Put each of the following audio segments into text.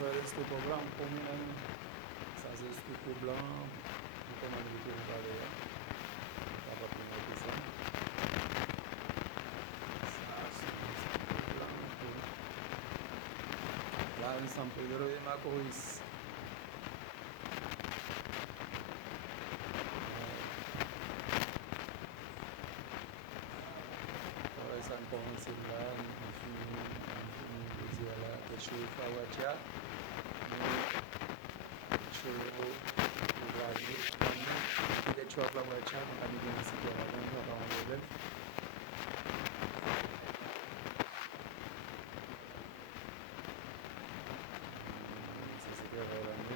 ça c'est stucco blanco, mesdames. Ça c'est stucco blanc. Comment je peux vous parler là? Ça va plus noter ça. Ça c'est stucco blanco. Là, en San Pedro de Macorís. Ahora San Consiglán, Infuzi ala Pesho Fawacha, Pesho Ubrani, de Chua Fawacha, kami din si Jawaban, Jawaban. Si se queda hablando.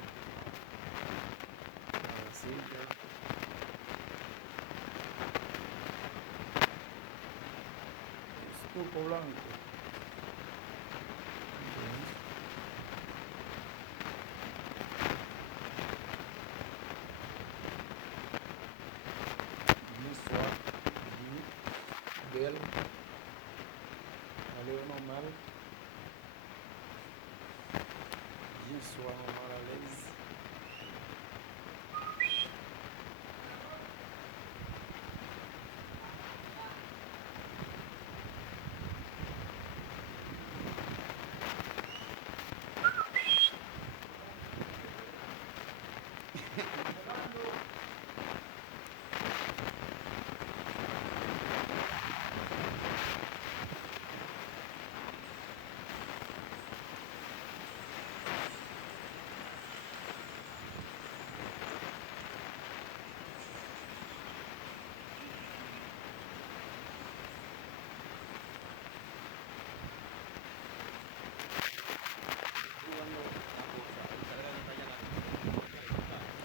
Así que. Estuco blanco. L'histoire du belle, aller au normal, bien soit normal à l'aise.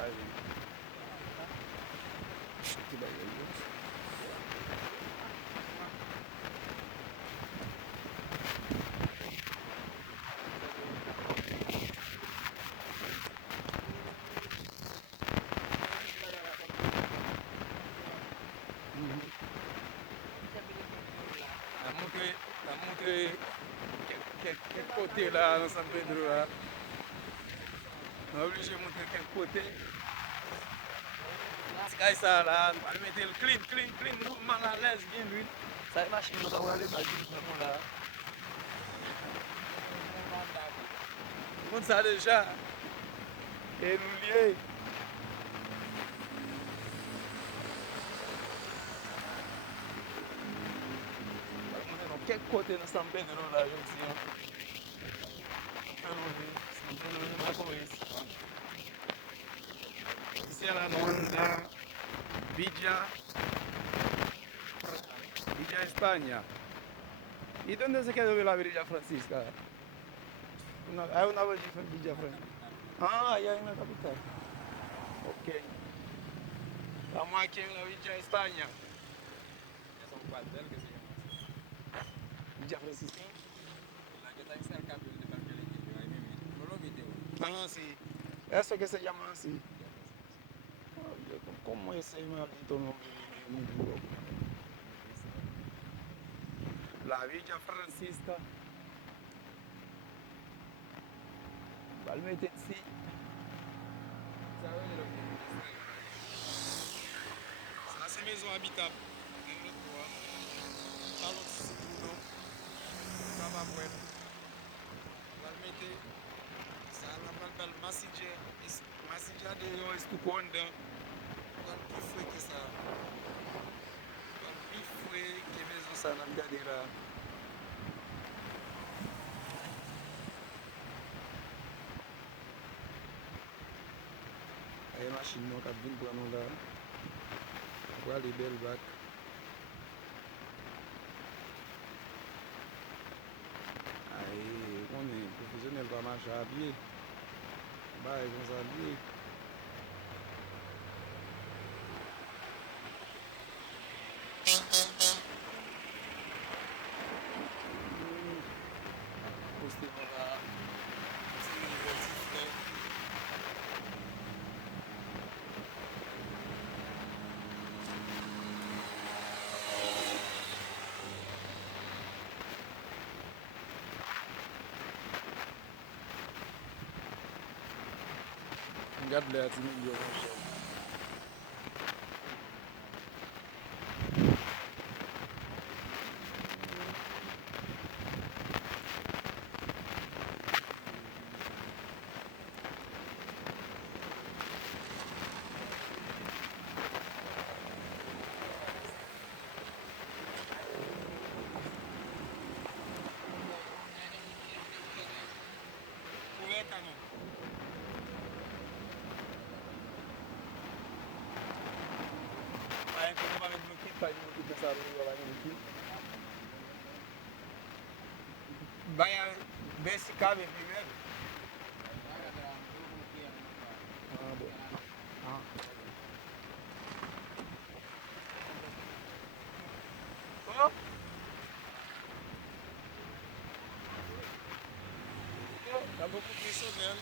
Allez, petit bagage. T'as montré quel côté là dans San Pedro là. On est obligé de montrer quel côté. Sky ça là, on va mettre le clean, mouvement à l'aise, bien lui. Ça est machine, on va aller pas du tout là. Tout le monde ça déjà. Et nous lier. Quel côté dans San Pedro là, je dis. Ici à la Nuanda, Villa España. ¿Y dónde se quedó la Villa Francisca? Hay una Villa Francisca. Ah, allá en la capital. Ok. Estamos aquí en la Villa España. Es un cuartel que se llama así. Villa Francisca. La que está en cerca de Parque Leñito, ahí mismo. No lo viste, güey. Ah, sí. Eso que se llama así. ¿Cómo es ese maldito nombre? Muy duro. La Villa Francisca. Valmete sí. ¿Sabes de lo que es? Ça, c'est maison habitable. Dans le toit. Salon de Bruno. Ça va voir. Valmete. Ça, la belle Massidja. Massidja de Estuconda. Qual que foi que essa. Qual que foi que mesmo essa na brincadeira? Aí a machine não tá vindo pra não dar. Agora libera o back. Aí, quando o profissional vai marchar ali, vai, vamos ali. Postei lá. Regarde les ati milyon mon chè. Poulet canon. Ay, kung pa rin mukit, pa rin mukit na sa rin wala yung mukit. Bayan, basic cabe primeiro. Ah, bom. Ah. Oh? Tá bom com isso mesmo.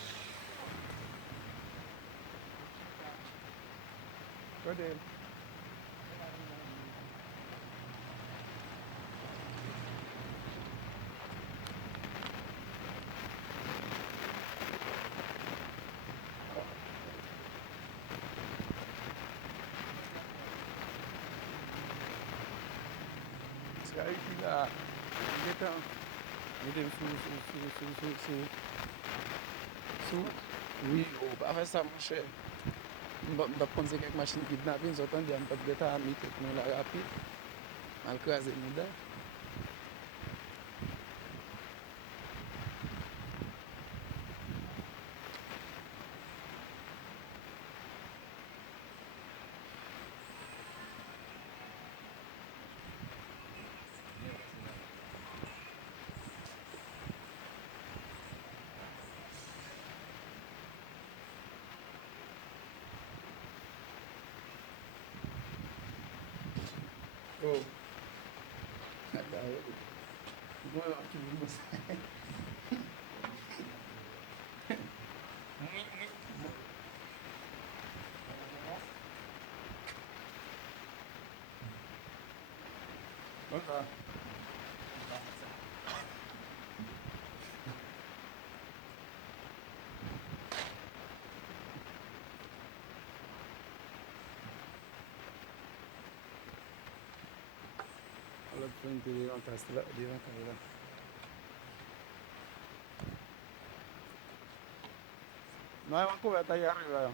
Cadê ele? Esse cara aqui da. Ele oui, ou pas faire ça, mon cher. Je vais prendre quelques machines kidnapping, j'entends dire, je vais pas mettre nous la rapide, à craser nous là. Oh. Bueno, aquí vimos. Okay. Alla frente di una testa, di una camera. No hay una cubeta ahí arriba.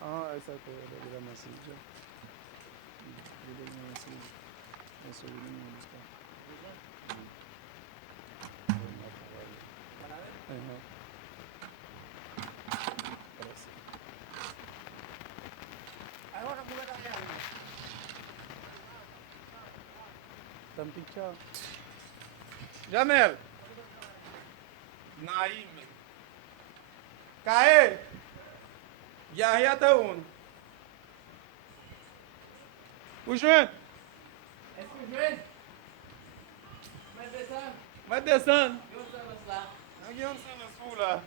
Ah, esa cubeta de la masilla. De la masilla. Eso viene a buscar. Ajá. Gracias. Hay otra cubeta allá arriba. Están pichados. Jamel. Naim. Caê. Yahya tá onde? O João. Est-ce que je viens? Je vais descendre. Vai descendo. Je vais descendre là. Aqui onde você nas fula?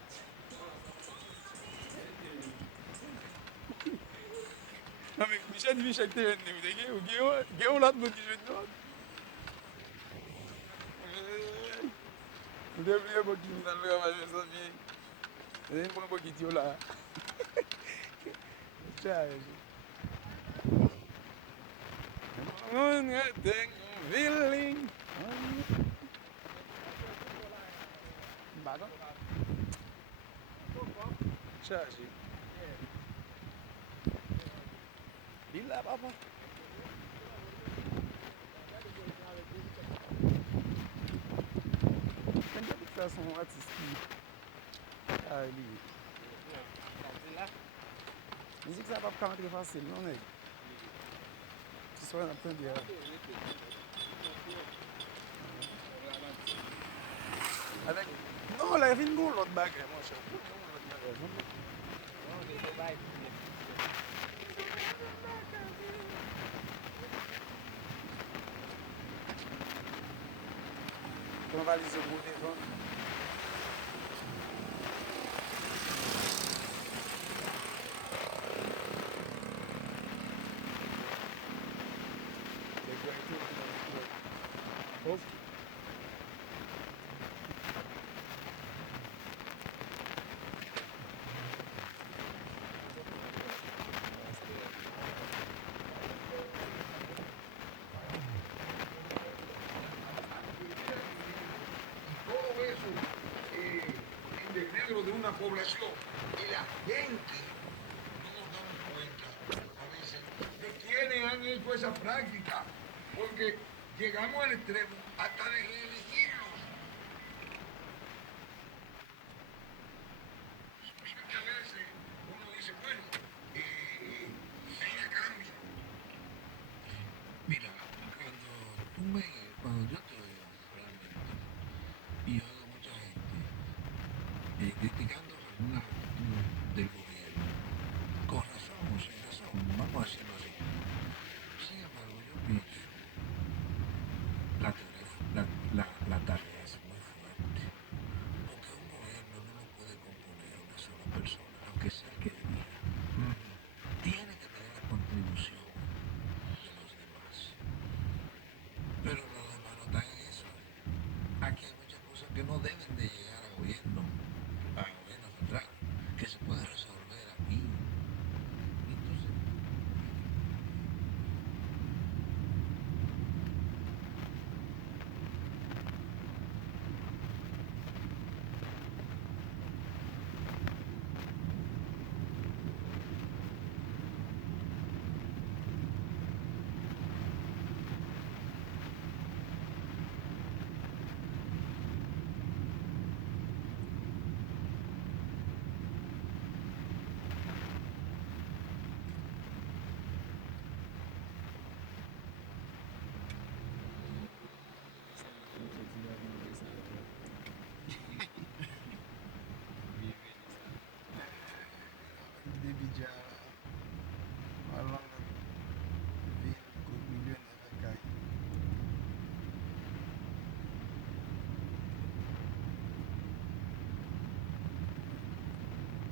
Amigo, Michel de Michel tem o que o lado do jeito todo. O deveria pouquinho na lugar mais essa minha. Nem põe um pouquinho lá. Tchau. Tem um feeling. Baga. Tchau. Bila apa? Kan jadi façon artistique. Ali. Musique ça va pas être facile, non mec. Tu sois en train de dire. Avec non, la vine go l'autre bague, mon cher. On va les ébrouer devant. Hop. población y la gente no nos damos cuenta a veces de quiénes han hecho esa práctica, porque llegamos al extremo hasta de reelegirlos. Y a veces uno dice, bueno, hay cambio. Mira, cuando yo te oigo realmente, y oigo mucha gente criticando algunas actitudes del gobierno, con razón o sin razón, vamos a decirlo así. Sin embargo, yo pienso, la tarea es muy fuerte, porque un gobierno no lo puede componer una sola persona, aunque sea el que dirija. Tiene que tener la contribución de los demás. Pero los demás no están en eso. Aquí hay muchas cosas que no deben de llegar al gobierno central, que se puede resolver aquí. Entonces,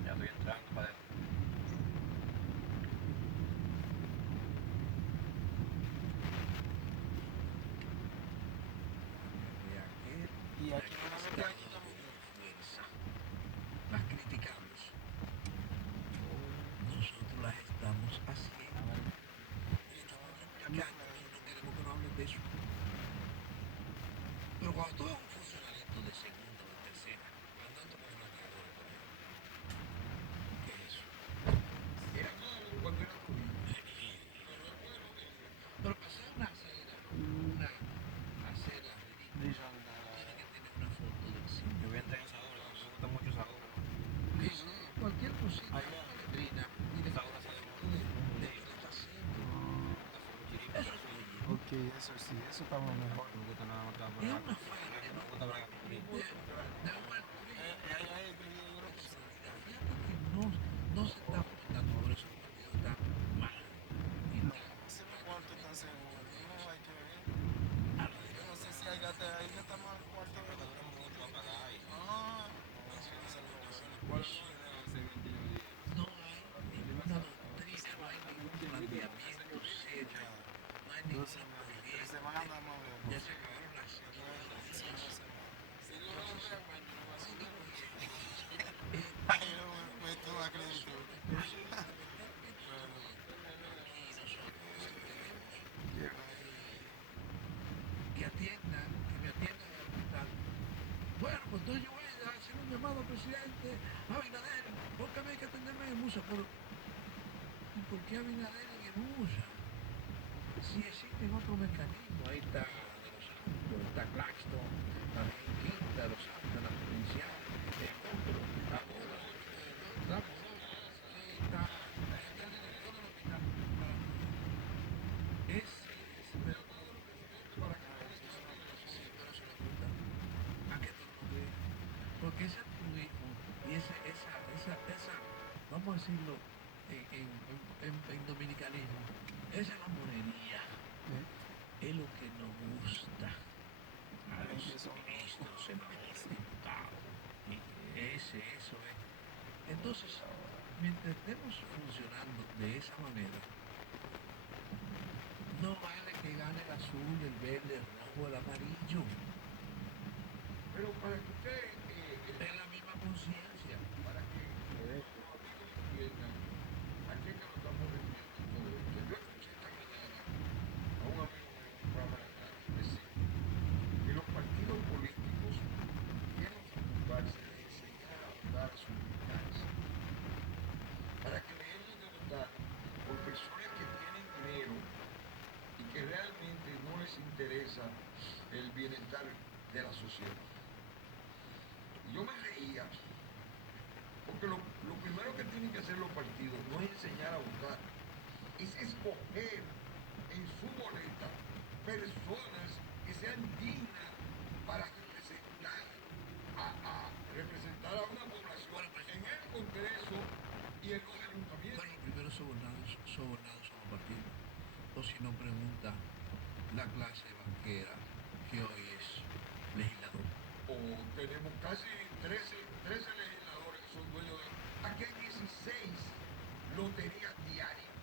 Ya estoy entrando para adentro. Y aquí no me metí aquí estado también. de fuerza, las criticamos. Nosotros las estamos haciendo. Y estamos criticando, pero no queremos que nos hablen de eso. Pero cuando tú ves un funcionamiento de segunda o de tercera, andando con una cargadora por ahí, ¿qué es eso? Era malo cuando era COVID. Pero para hacer una acera ridícula, tiene que tener una foto del sitio. Yo voy a entrar en esa hora, me gusta mucho esa hora. Sí, sí, cualquier cosita, Allá. una letrina, tiene Esa que hora tener sale foto de que lo está haciendo. Eso es oye, Ok, eso sí, eso está muy mejor. Me gusta nada más trabajar por es acá. una falta, Me ¿no? gusta trabajar por ahí. De Omar Curry. Ahí, Mira, fíjate que no se está fomentando, por eso el partido está mal. Y ese cuarto está seguro. No hay que ver. a la Yo no sé si ahí gasta más cuarto, ¿verdad? Tenemos mucho para pagar y Ah, eso es el problema. no hay ninguna doctrina, no hay ningún planteamiento serio, no hay ningún movimiento. Semana más Ya vemos. se acabaron las sequías. Ay, yo me estoy a crédito. Y nosotros tenemos que atiendan, que me atiendan al hospital. Bueno, pues entonces yo voy a hacer un llamado al presidente Abinader, porque a mí hay que atenderme en Musa, pero ¿y por qué Abinader en el Musa? Si existen otros mecanismos, ahí está de los Santos, está Claxton, también Quinta de los Santos, la provincial, otro, ahora, está el director del hospital. Pero todo lo que se para acá, sí, pero se lo pregunta, ¿a qué tú no crees? Porque ese altruismo y vamos a decirlo en dominicanismo, esa mamonería es lo que nos gusta a los ministros, senadores, diputados. Y eso es. Entonces, mientras estemos funcionando de esa manera, no vale que gane el azul, el verde, el rojo, el amarillo. Pero para que usted, Es la misma conciencia. para que los amigos entiendan a qué que nos estamos refiriendo con todo esto. Yo escuché esta mañana a un amigo mío en un programa de radio decir que los partidos políticos tienen que ocuparse de enseñar a votar a sus interesa el bienestar de la sociedad. Y yo me reía, porque lo primero que tienen que hacer los partidos no es enseñar a votar, es escoger en su boleta personas que sean dignas para representar a una población en el Congreso y en los ayuntamientos. Bueno, primero sobornados son los partidos. O si no pregunta la clase banquera que hoy es legislador. O tenemos casi 13 legisladores que son dueños de... Aquí hay 16 loterías diarias.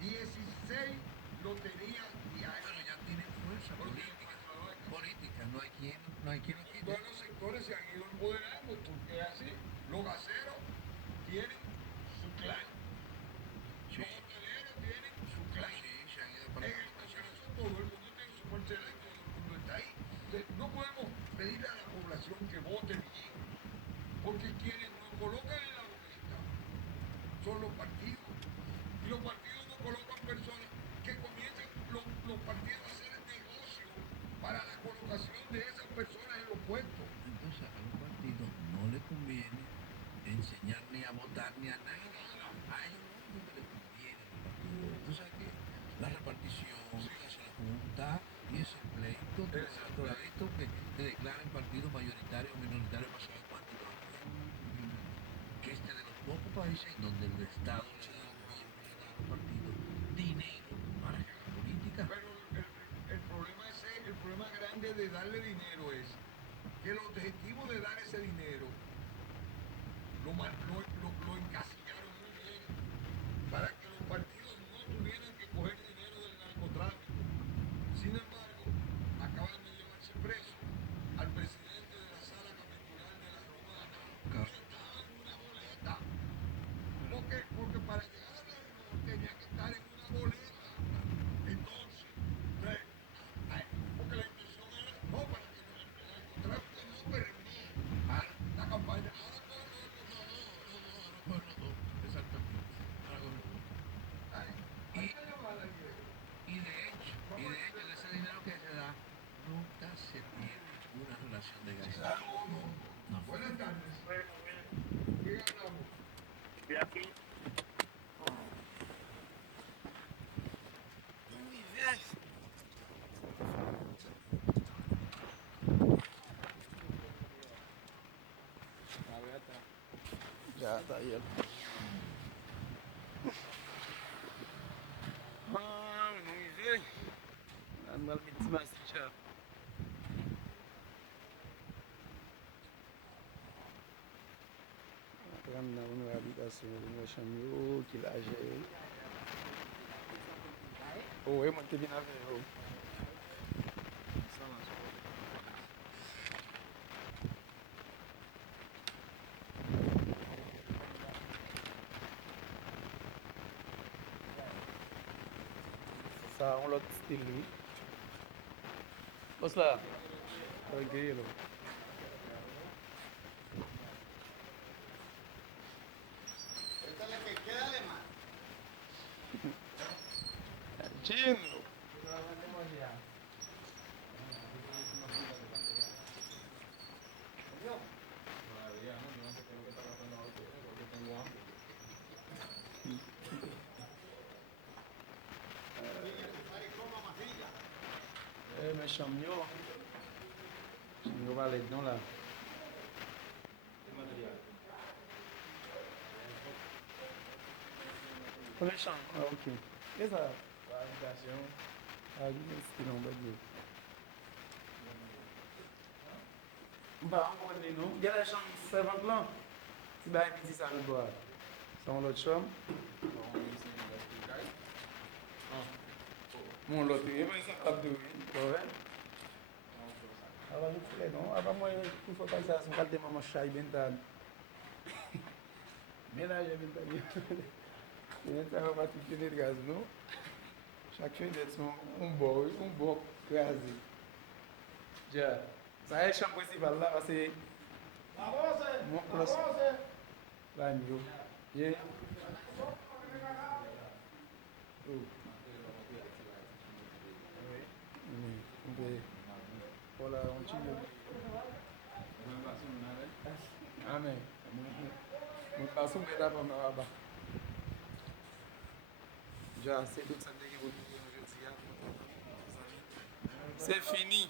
16 loterías diarias. Pero ya tienen fuerza política. No hay quien lo quite. Todos los sectores se han ido empoderando porque así los gaseros tienen su clan. Sí. Los hoteleros tienen su clan. Sí, se han ido En para el Congreso todo el mundo tiene su parcela y todo el mundo está ahí. Entonces, no podemos pedirle a la población que vote bien, porque quienes nos colocan en la boleta son los partidos. Y los partidos no colocan personas que comiencen los partidos a hacer el negocio para la colocación de esas personas en los puestos. Entonces a los partidos no les conviene enseñar ni a votar ni a nada. A ellos lo único que les conviene a los partidos. Tú sabes que la repartición que hace la Junta y ese pleito, que declaren partidos mayoritarios o minoritarios para saber cuánto lo apoyan. Que este de los pocos países en donde el Estado le da al gobierno, le da a los partidos dinero para que hagan política. Pero el problema grande de darle dinero es que el objetivo de dar ese dinero lo encasillaron muy bien para que los partidos no tuvieran que coger dinero del narcotráfico. Sin embargo, acaban de llevarse preso al presidente de la sala capitular de la Romana, que estaba en una boleta. Porque para llegar a la tenía que estar en una boleta. Entonces, porque la intención era no para que el narcotráfico no permita la campaña. Ahora Exactamente. hay que llamar al griego. Y de hecho, de ese dinero que se da, nunca se tiene una relación de gasto. No. Buenas tardes. ¿Qué ganamos? De aquí. Ya está ahí. Muy bien. Ando al mismo ya. Ram na une habitation une chambre qui l'a géré. Oh, et moi t'es bien avec oh. Ça, on l'a style lui. What's that? Tranquilo. Chino. Todavía no, yo no sé qué es lo que está pasando ahora porque tengo hambre. Mais champion. Champion va là-dedans là. Combien de champs? Ah, ok. Et ça? Habitation. Ah, oui, c'est non, bah, Dieu. Bah, on va dire non. Il y a la chambre servante là. Si bah, il dit ça le boire. C'est mon autre chambre. Mon l'autre, il va ça cap de oui. Ouais. Avant je voulais non. Avant moi, il faut pas ça. Son calme maman chai bien tard. Ménage bien tard. Il est un peu tout de gaz, non? Chaque fin d'être un bon gaz. Já. Ça est champ principal là, c'est mon place. Là, mieux. Yeah. Oh. on tire. Amen. Mon passons mais d'abord ma baba. Ja, c'est tout ça que vous aujourd'hui. C'est fini.